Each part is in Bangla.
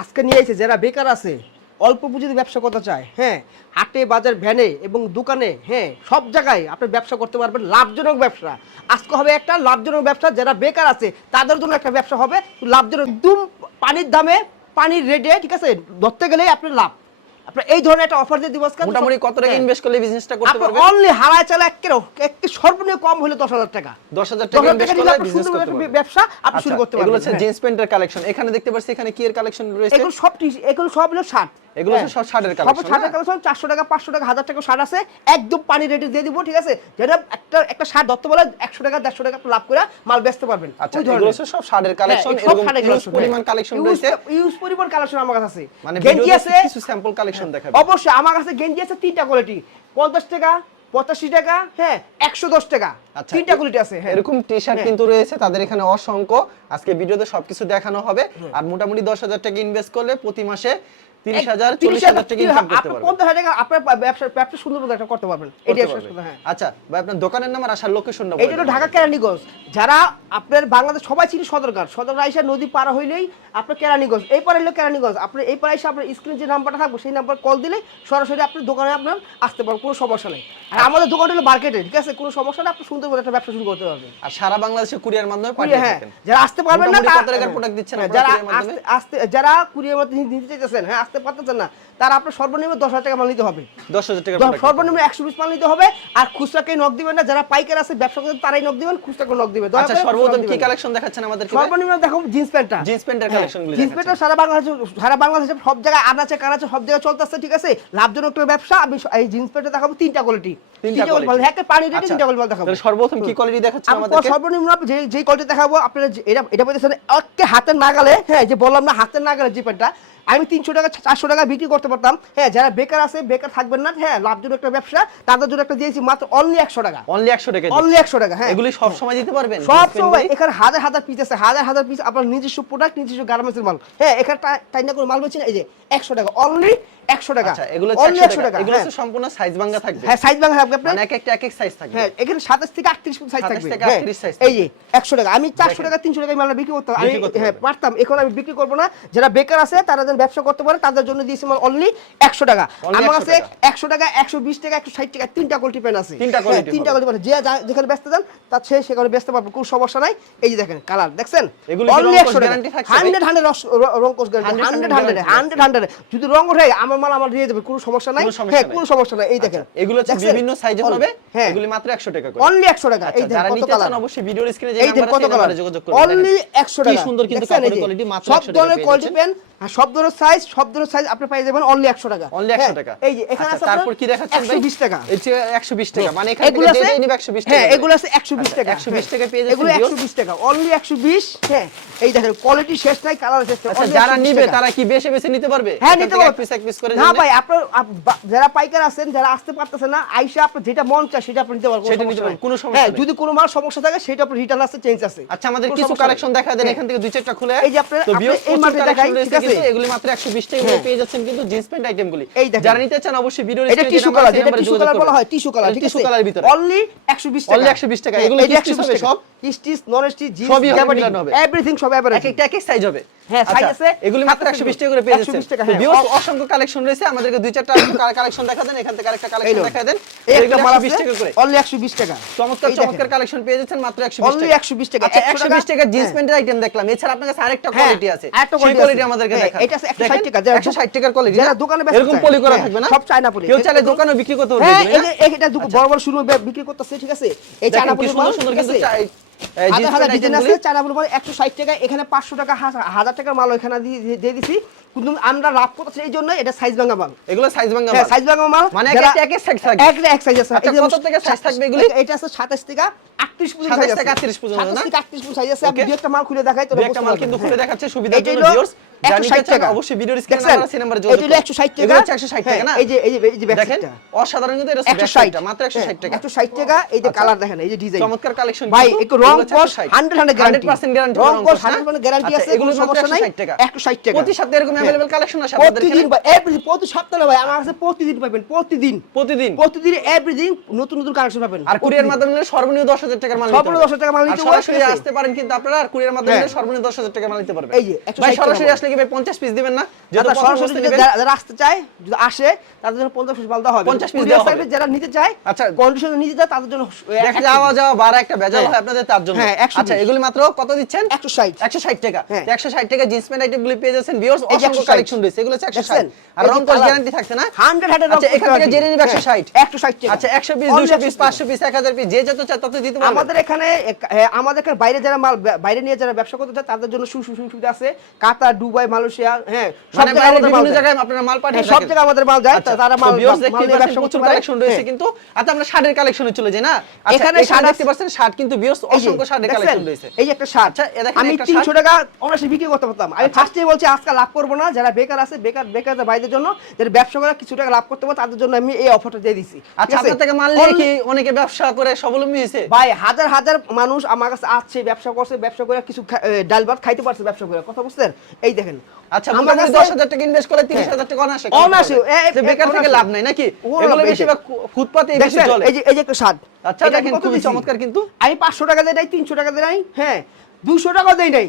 আজকে নিয়ে এসে যারা বেকার আছে, অল্প পুঁজিতে ব্যবসা করতে চায় হ্যাঁ হাটে, বাজার, ভ্যানে এবং দোকানে হ্যাঁ সব জায়গায় আপনি ব্যবসা করতে পারবেন, লাভজনক ব্যবসা। আজকে হবে একটা লাভজনক ব্যবসা, যারা বেকার আছে, তাদের জন্য একটা ব্যবসা হবে, লাভজনক। দুম পানির দামে পানির রেটে ঠিক আছে, ধরতে গেলেই আপনার লাভ। আপনার এই ধরনের একটা অফার দিয়ে দিব আজকে। মোটামুটি কত টাকা হ্যাঁ। ইনভেস্ট করলে বিজনেসটা করতে আপনার পারবে? অনলি হারায় চালা একে সর্বনিম্ন কম হলে দশ হাজার টাকা। দশ হাজার টাকা ইনভেস্ট করলে বিজনেস করতে একটা পারবে ব্যবসা আপনি শুরু আচ্ছা, করতে পারবেন এগুলো হচ্ছে হ্যাঁ। জিন্স প্যান্টের কালেকশন এখানে দেখতে পাচ্ছি এখানে কি এর কালেকশন রয়েছে? এগুলো সব এগুলো সব হলো শার্ট এগুলো হচ্ছে সব শার্টের সব শার্টের কালেকশন চারশো টাকা পাঁচশো টাকা হাজার টাকা শার্ট আছে। একদম পানি রেটে দিয়ে দিব ঠিক আছে? যেটা একটা একটা শার্ট ধরতে বলে একশো টাকা দেড়শো টাকা লাভ করে মাল বেচতে পারবেন। আচ্ছা এগুলো সব শার্টের কালেকশন হ্যাঁ, এরকম পরিমাণ হ্যাঁ। কালেকশন রয়েছে huge পরিমাণ কালেকশন আমার কাছে আছে। মানে গেঞ্জি আছে। কিছু স্যাম্পল কালেকশন দেখাবে। অবশ্যই আমার কাছে গেঞ্জি আছে তিনটা কোয়ালিটি পঞ্চাশ টাকা পঁচাশি টাকা হ্যাঁ একশো দশ টাকা। আচ্ছা তিনটা কোয়ালিটি আছে হ্যাঁ। এরকম টি শার্ট হ্যাঁ। কিন্তু রয়েছে তাদের এখানে অসংখ্য। আজকে ভিডিওতে সবকিছু দেখানো হবে। আর মোটামুটি দশ হাজার টাকা ইনভেস্ট করলে প্রতি মাসে আচ্ছা যারা আপনার বাংলাদেশ সবাই চিনি সদরঘাট। সদরঘাট আইসা নদী পার হইলেই আপনার কেরানীগঞ্জ। এই পারে হলো কেরানীগঞ্জ। আপনি এই পারে এসে আপনার স্ক্রিনে যে নাম্বারটা থাকবে সেই নাম্বার কল দিলে সরাসরি আপনার দোকানে আপনার আসতে পারবেন কোনো সমস্যা নেই। আর আমাদের দোকানটা হলো মার্কেটে ঠিক আছে? কোনো সমস্যা নেই আপনি সুন্দর করে একটা ব্যবসা শুরু করতে পারবেন। আর সারা বাংলাদেশে কুরিয়ার মাধ্যমে পাঠিয়ে হ্যাঁ। যারা আসতে পারবেন না দিচ্ছেন হ্যাঁ, যারা আসতে যারা কুরিয়ার মধ্যে নিতে চাইতেছেন হ্যাঁ আসতে পারতেছেন না তারা আপনার সর্বনিম্ন দশ হাজার টাকা মাল নিতে হবে। দশ হাজার টাকা সর্বনিম্ন একশো পিস মাল নিতে হবে আর খুচরাকে নক দিবেন না যারা পাইকার আছে ব্যবসা করতে তারাই নক দিবেন খুচরাকে নক দিবেন। আচ্ছা সর্বপ্রথম কি কালেকশন দেখাচ্ছেন আমাদের সর্বনিম্ন দেখো জিন্স প্যান্টটা জিন্স প্যান্টের হ্যাঁ, কালেকশন জিন্স প্যান্টটা সারা বাংলাদেশে সারা বাংলাদেশে সব জায়গায় আনাচে কানাচে সব জায়গায় চলতেছে ঠিক আছে? লাভজনক একটা ব্যবসা আমি এই জিন্স প্যান্টটা দেখাবো তিনটা কোয়ালিটি তিনটা কোয়ালিটি একটা পানি রেটে তিনটা কোয়ালিটি দেখাবো। আচ্ছা, সর্বপ্রথম কি কোয়ালিটি দেখাচ্ছেন আমি সর্বনিম্ন যে যে কোয়ালিটি দেখাবো আপনারা এটা এটা বলতেছেন হাতের নাগালে হ্যাঁ যে বললাম না হাতের নাগালে প্যান্টটা আমি তিনশো টাকা চারশো টাকা বিক্রি করতে পারতাম। হ্যাঁ যারা বেকার আছে বেকার থাকবেন না। হ্যাঁ লাভজনক একটা ব্যবসা। তাদের জন্য একটা দিয়েছি মাত্র অনলি একশো টাকা। অনলি একশো টাকা অনলি একশো টাকা হ্যাঁ। এগুলি সব সময় দিতে পারবেন? সব সময়। এখানে হাজার হাজার পিস আছে। হাজার হাজার পিস আপনার নিজস্ব প্রোডাক্ট নিজস্ব গার্মেন্টসের মাল। হ্যাঁ এখানে টা- টাইনা করে মাল বেচছেন এই যে একশো টাকা। অনলি একশো টাকা। আচ্ছা এগুলো অনলি একশো একশো টাকা। টাকা এগুলো হ্যাঁ। সম্পূর্ণ সাইজ ভাঙা থাকবে। হ্যাঁ সাইজ ভাঙা থাকবে আপনার। মানে এক একটা এক এক সাইজ থাকবে। হ্যাঁ এখানে সাতাশ থেকে আটত্রিশ সাইজ থাকবে। থেকে 38 size এই যে একশো টাকা। আমি চারশো টাকা তিনশো টাকা মাল বিক্রি করতাম। আমি হ্যাঁ পারতাম। এখন আমি বিক্রি করব না। যারা বেকার আছে তারা যেন ব্যবসা করতে পারে তাদের জন্য দিয়েছি মাল অনলি একশো টাকা। আমার 100 কাছে একশো টাকা একশো বিশ টাকা একশো ষাট টাকা তিনটা কোয়ালিটি পেন আছে। তিনটা হ্যাঁ, কোয়ালিটি যে যেখানে ব্যস্ত যান তার সে সেখানে ব্যস্ত পারবে কোনো সমস্যা নাই। এই যে দেখেন কালার দেখছেন? অনলি একশো টাকা? হান্ড্রেড হান্ড্রেড রং কোর্স 100 হান্ড্রেড হান্ড্রেড হান্ড্রেড হান্ড্রেড যদি রং ওঠে আমার মাল আমার দিয়ে যাবে কোনো সমস্যা নাই। হ্যাঁ কোনো সমস্যা নাই। এই দেখেন আচ্ছা, এগুলো হচ্ছে বিভিন্ন হবে। হ্যাঁ। এগুলি মাত্র একশো টাকা করে। অনলি একশো টাকা। এই আচ্ছা, দেখেন যারা কত কালার। অবশ্যই ভিডিওর স্ক্রিনে যে এই দেখেন নাম্বার আছে যোগাযোগ অনলি দেখেন। একশো কি টাকা। সুন্দর কিন্তু কাপড়ের কোয়ালিটি মাত্র সব 100 টাকা ধরনের কোয়ালিটি পেন আর ধরনের সাইজ ধরনের সাইজ আপনি পেয়ে যাবেন অনলি একশো টাকা। অনলি একশো হ্যাঁ, টাকা। এই যে এখানে আচ্ছা, আছে তারপর কি দেখাচ্ছেন ভাই? একশো বিশ টাকা। এই যে একশো বিশ টাকা মানে এখান এগুলো আছে যে নিবে একশো বিশ টাকা হ্যাঁ এগুলো আছে একশো বিশ আচ্ছা, টাকা। 120 টাকা পেয়ে যাচ্ছেন একশো বিশ টাকা অনলি একশো বিশ। হ্যাঁ এই দেখেন কোয়ালিটি শেষ নাই কালার শেষ নাই আচ্ছা যারা 120 নিবে তারা কি বেশি বেশি নিতে পারবে? হ্যাঁ নিতে পারবে। পিস এক পিস করে না ভাই আপনার যারা পাইকার আছেন যারা আসতে পারতেছেন না আইসা আপনার যেটা মন চায় সেটা আপনি নিতে পারবেন সেটা কোনো নিতে পারবেন, কোনো সমস্যা হ্যাঁ যদি কোনো মাল সমস্যা থাকে সেটা আপনার রিটার্ন আছে চেঞ্জ আছে। আচ্ছা আমাদের কিছু কালেকশন দেখা দেন হ্যাঁ। এখান থেকে দুই চারটা খুলে। এই যে আপনি এই দেখাই? কিন্তু এগুলি মাত্র 120 টাকা করে হ্যাঁ। পেয়ে যাচ্ছেন কিন্তু জিন্স প্যান্ট আইটেম গুলি এই দেখেন। যারা নিতে চান অবশ্যই ভিডিওর এটা টিস্যু কালার যেটা টিস্যু কালার বলা হয় টিস্যু কালার ঠিক আছে টিস্যু কালারের ভিতরে অনলি 120 টাকা Only 120 টাকা। হ্যাঁ, এগুলো এটা 120 টাকা। সব? কিস টিস নন স্টিচ জিন্স সবই হবে, এভরিথিং সব এভারেজ এক একটা এক এক সাইজ হবে হ্যাঁ, size আছে। এগুলি মাত্র 120 টাকা করে পেয়ে 120 টাকা, হ্যাঁ। viewers, অসংখ্য কালেকশন রয়েছে। আমাদেরকে দুই চারটা কালেকশন দেখা দেন এখান থেকে আরেকটা কালেকশন দেখা দেন। একটা এগুলো মাল 120 টাকা করে। অনলি 120 টাকা। চমৎকার চমৎকার কালেকশন পেয়ে যাচ্ছেন মাত্র 120 Only টাকা 120 টাকা, আচ্ছা 120 টাকা জিন্স হ্যাঁ। প্যান্টের আইটেম দেখলাম। এছাড়া আপনার কাছে আরেকটা হ্যাঁ, কোয়ালিটি আছে। আরেকটা সেই কোয়ালিটি আমাদেরকে হ্যাঁ, এটা 160 টাকা, 160 টাকার কোয়ালিটি যারা দোকানে ব্যস্ত এরকম পলি করা হ্যাঁ, থাকবে না? সব চায়না পলি। কেউ চাইলে এরকম- বিক্রি করতে পারবে। হ্যাঁ এটা বড় বড় শুরু বিক্রি করতেছে ঠিক আছে? এই চায়না পলি সুন্দর সুন্দর কিন্তু আছে? চাই- এই হাজার হাজার ডিজাইন। আছে চায়না পলি মাল 160 টাকা এখানে 500 টাকা হাজার- টাকার মাল ওইখানে দিয়ে দিয়ে দিছি কিন্তু আমরা লাভ করতেছি এই জন্য এটা সাইজ ভাঙা মাল এগুলো সাইজ ভাঙা হ্যাঁ মাল। সাইজ ভাঙা মাল মানে এক এক থাকবে। এক এক সাইজ আছে আচ্ছা, কত থেকে size থাকবে এগুলি? এটা আছে 27 থেকে 38 পর্যন্ত 27 size থেকে আছে। 38 পর্যন্ত, 27 না? থেকে 38 পর্যন্ত size আছে আমি একটা মাল খুলে দেখাই তো একটা মাল কিন্তু খুলে দেখাচ্ছে সুবিধার জন্য হলো viewers, যারা নিতে 160 চান টাকা। অবশ্যই ভিডিওর স্ক্রিনে দেখছেন? নাম্বার নাম্বারে যোগাযোগ এটা 160 টাকা। এগুলো 160 টাকা হ্যাঁ, না? এই যে এই যে এই যে দেখেন অসাধারণ কিন্তু এটা 160 side মাত্র 160 টাকা 160 টাকা এই যে আচ্ছা। কালার দেখেন এই যে ডিজাইন চমৎকার কালেকশন ভাই একটু রং কস 100 100 গ্যারান্টি 100% গ্যারান্টি রং কস 100 গ্যারান্টি আছে এগুলো সমস্যা নাই 160 টাকা 160 টাকা প্রতি এরকম হ্যাঁ। अवेलेबल কালেকশন হ্যাঁ। আছে প্রতিদিন ভাই এভরি প্রতি সপ্তাহে ভাই আমার কাছে প্রতিদিন পাবেন প্রতিদিন। প্রতিদিন? প্রতিদিন এভরিদিন নতুন নতুন কালেকশন পাবেন। আর কুরিয়ার মাধ্যমে নিলে সর্বনিম্ন 10000 টাকার মাল সর্বনিম্ন 10000 টাকার মাল নিতে সরাসরি আসতে পারেন কিন্তু আপনারা আর কুরিয়ার মাধ্যমে হ্যাঁ। নিলে সর্বনিম্ন 10000 টাকার মাল নিতে পারবেন। এই যে ভাই সরাসরি আসলে কি ভাই 50 পিস দিবেন না। যারা সরাসরি যারা আসতে চায় যদি আসে তাদের জন্য 50 পিস মাল দেওয়া হবে। 50 পিস দেওয়া হবে। যারা নিতে চায় আচ্ছা। কন্ডিশন নিতে চায় তাদের জন্য দেখা যাওয়া যাওয়া বাড়া একটা বেজাল হ্যাঁ। হয়। আপনাদের তার জন্য। আচ্ছা এগুলি মাত্র কত দিচ্ছেন? 160 160 টাকা। 160 টাকা জিন্স প্যান্ট আইটেমগুলি পেয়ে যাচ্ছেন। ভিউয়ার্স হ্যাঁ, কালেকশন তাদের জন্য আছে। কাতার দুবাই মালয়েশিয়া হ্যাঁ সব হ্যাঁ, জায়গায় আমাদের মাল যায়। তারা মাল হ্যাঁ। কিন্তু আমরা শার্টের কালেকশনে চলে যাই না? এখানে শার্ট কিন্তু অসংখ্য এই একটা শার্ট আমি 300 টাকা বিক্রি করতে পারতাম। আমি ফার্স্টে বলছি আজকাল লাভ করব না। না যারা বেকার আছে বেকার বেকার ভাইদের জন্য যারা ব্যবসা করে কিছু টাকা লাভ করতে পারে তাদের জন্য আমি এই অফারটা দিয়ে দিছি। আচ্ছা আপনার থেকে মাল কি অনেকে ব্যবসা করে স্বাবলম্বী হয়েছে? ভাই হাজার হাজার মানুষ আমার কাছে আসছে ব্যবসা করছে ব্যবসা করে কিছু ডাল ভাত খাইতে পারছে ব্যবসা করে। কথা বুঝছেন? এই দেখেন। আচ্ছা আমরা 10000 টাকা ইনভেস্ট করলে 30000 টাকা অনাসে হ্যাঁ, অনাসে বেকার থেকে লাভ নাই নাকি? এগুলো ফুটপাতে এই বেশি চলে। এই যে এই যে একটা স্বাদ আচ্ছা দেখেন খুবই চমৎকার কিন্তু। আমি 500 টাকা দেই 300 টাকা দেই হ্যাঁ 200 টাকা দেই নাই।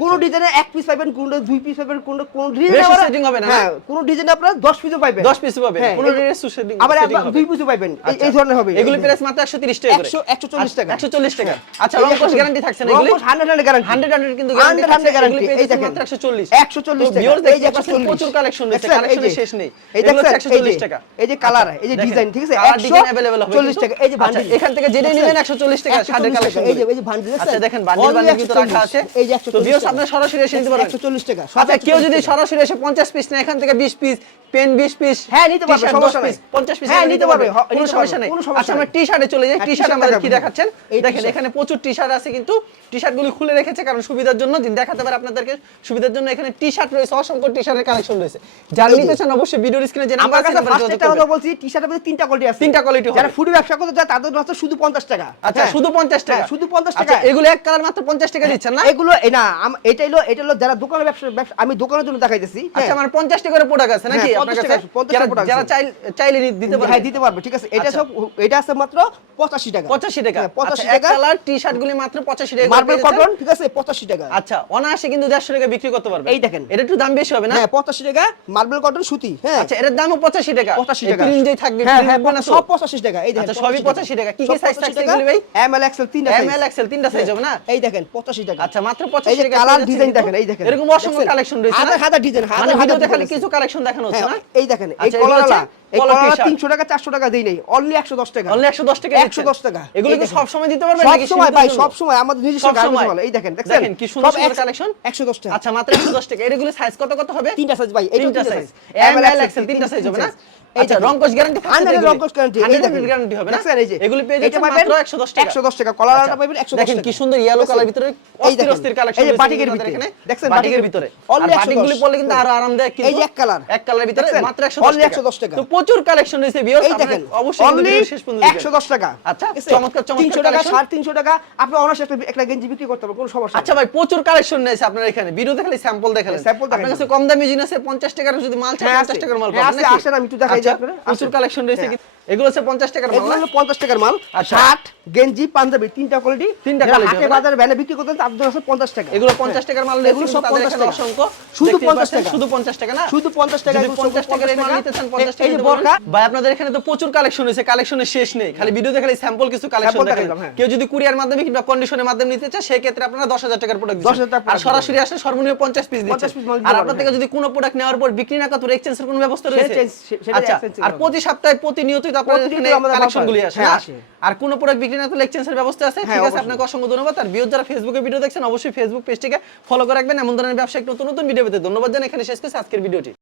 কোন ডিজাইনে এক পিস পাবেন কোন দুই পিস পাবেন কোন কোন ডিজাইন হবে না হ্যাঁ কোন ডিজাইনে আপনারা 10 পিসও পাবেন 10 পিসও পাবেন। কোন ডিজাইনে আবার দুই পিসও পাবেন আচ্ছা। এই ধরনের হবে। এগুলো প্রাইস মাত্র 130 টাকা করে। 100 140 টাকা। 140 টাকা। হ্যাঁ। আচ্ছা লং কস্ট গ্যারান্টি থাকছে না এগুলো? 100 গ্যারান্টি 100 100 কিন্তু গ্যারান্টি থাকছে। গ্যারান্টি এই দেখেন। মাত্র 140 140 টাকা। এই যে প্রচুর কালেকশন রয়েছে। কালেকশনের শেষ নেই। এই দেখেন 140 টাকা। এই যে কালার এই যে আচ্ছা, ডিজাইন ঠিক আছে? 140 अवेलेबल হবে। 40 টাকা। এই যে আচ্ছা, বান্ডিল এখান থেকে যেটাই নেবেন 140 টাকা সাদের কালেকশন এই যে এই যে বান্ডিল আচ্ছা দেখেন বান্ডিল বান্ডিল কিন্তু রাখা আছে এই যে 140 আপনারা সরাসরি এসে নিতে পারবেন। 140 টাকা আচ্ছা কেউ যদি সরাসরি এসে 50 পিস না এখান থেকে 20 পিস পেন 20 পিস হ্যাঁ নিতে পারবে সমস্যা নাই। 50 পিস হ্যাঁ নিতে পারবে কোনো আচ্ছা, সমস্যা নাই আচ্ছা আমরা টি-শার্টে চলে যাই। টি-শার্ট আমাদের কি দেখাচ্ছেন? দেখেন এখানে প্রচুর টি-শার্ট আছে কিন্তু টি-শার্টগুলো খুলে রেখেছে কারণ সুবিধার জন্য দিন দেখাতে পারে আপনাদেরকে সুবিধার জন্য এখানে টি-শার্ট রয়েছে অসংখ্য টি-শার্টের কালেকশন রয়েছে। যারা নিতে চান অবশ্যই ভিডিওর স্ক্রিনে যে নাম্বার আছে ফার্স্ট এটা হলো বলছি টি-শার্টের মধ্যে তিনটা কোয়ালিটি আছে। তিনটা কোয়ালিটি যারা ফুড ব্যবসা করতে চায় তাদের মাত্র শুধু 50 টাকা। আচ্ছা হ্যাঁ। শুধু 50 টাকা? হ্যাঁ, শুধু 50 টাকা। আচ্ছা, এগুলো এক কালার মাত্র 50 টাকা দিচ্ছেন না? এগুলো না এটা হলো এটা হলো যারা দোকানের ব্যবসা আমি দোকানের জন্য দেখাইতেছি। আচ্ছা হ্যাঁ। মানে 50 করে প্রোডাক্ট আছে নাকি? হ্যাঁ, আপনার কাছে যারা চাইলে দিতে পারবে। হ্যাঁ দিতে পারবে ঠিক আছে। এটা আচ্ছা। সব এটা আছে মাত্র 85 টাকা। 85 টাকা। হ্যাঁ, 85 আচ্ছা, টাকা। কালার টি শার্টগুলি মাত্র 85 টাকা মার্বেল কটন ঠিক আছে 85 টাকা। আচ্ছা অনায়াসে কিন্তু 150 টাকা বিক্রি করতে পারবে এই দেখেন। এটা একটু দাম বেশি হবে না? হ্যাঁ 85 টাকা মার্বেল কটন সুতি হ্যাঁ। আচ্ছা এর দামও 85 টাকা। 85 টাকা। প্রিন্ট যেই থাকবে প্রিন্ট মানে সব 85 টাকা। এই দেখেন আচ্ছা, সবই 85 টাকা। কি কি সাইজ থাকছে ভাই? এম এল এক্সেল তিনটা size M L X XL তিনটা সাইজ হবে না? এই দেখেন 85 টাকা। আচ্ছা মাত্র 85 টাকা। কালার ডিজাইন দেখেন এই দেখেন। এরকম অসংখ্য কালেকশন রয়েছে হাজার হাজার ডিজাইন হাজার হাজার দেখালে কিছু কালেকশন দেখানো হচ্ছে হ্যাঁ, না? এই দেখেন এই আচ্ছা, কলারওয়ালা এই কলারওয়ালা 300 টাকা 400 টাকা দেই নাই অনলি 110 টাকা। অনলি 110 টাকা 110 টাকা। এগুলো কি সব সময় দিতে পারবেন নাকি সব সময় ভাই সব সময় আমাদের নিজস্ব গার্মেন্টস মাল এই দেখেন দেখেন কি সুন্দর সুন্দর কালেকশন 110 টাকা। আচ্ছা মাত্র 110 টাকা। এর এগুলো সাইজ কত কত হবে? তিনটা সাইজ ভাই এই তিনটা সাইজ এম এল এক্সেল তিনটা সাইজ হবে না? টাকা। প্রচুর কালেকশন রয়েছে আপনি একটা গেঞ্জি বিক্রি করতে প্রচুর কালেকশন আপনার এখানে। ভিডিও দেখালে স্যাম্পল দেখালে কাছে কম দামি জিনিস আছে টাকার যদি মাল চাই 50 টাকার মাল আসে আমি একটু দেখাই প্রচুর কালেকশন রয়েছে হ্যাঁ। এগুলো হচ্ছে 50 টাকার মাল। এগুলো 50 টাকার মাল। আর আচ্ছা। শার্ট গেঞ্জি পাঞ্জাবি তিনটা কোয়ালিটি তিনটা কোয়ালিটি বিক্রি করতে তার জন্য 50 টাকা। এগুলো 50 টাকার মাল হ্যাঁ, এগুলো সব 50 টাকা। অসংখ্য। শুধু 50 টাকা। শুধু 50 টাকা না? শুধু 50 টাকা 50 টাকার মাল নিতে চান 50 টাকা বরকা ভাই আপনাদের এখানে তো প্রচুর কালেকশন হয়েছে কালেকশনের শেষ নেই। খালি ভিডিওতে খালি স্যাম্পল কিছু কালেকশন হ্যাঁ। কেউ যদি কুরিয়ার মাধ্যমে কিংবা কন্ডিশনের মাধ্যমে নিতে চায় সেই ক্ষেত্রে আপনারা 10000 টাকার প্রোডাক্ট আর সরাসরি আসলে সর্বনিম্ন 50 পিস দিচ্ছেন। আর থেকে হ্যাঁ। যদি কোনো প্রোডাক্ট নেওয়ার পর বিক্রি না করতে এক্সচেঞ্জের কোনো ব্যবস্থা রয়েছে আচ্ছা, আর প্রতি সপ্তাহে প্রতিনিয়তই হ্যাঁ? আর কোন প্রোডাক্ট বিক্রি না তো লেকচারের ব্যবস্থা আছে? ঠিক আছে আপনাকে অসংখ্য ধন্যবাদ। আর বিয়োজ যারা ফেসবুকে ভিডিও দেখছেন অবশ্যই ফেসবুক পেজটিকে ফলো করে রাখবেন। এমন ধরনের ব্যবসায়িক নতুন নতুন ভিডিও পেতে ধন্যবাদ জানাই। এখানে শেষ করছি আজকের ভিডিওটি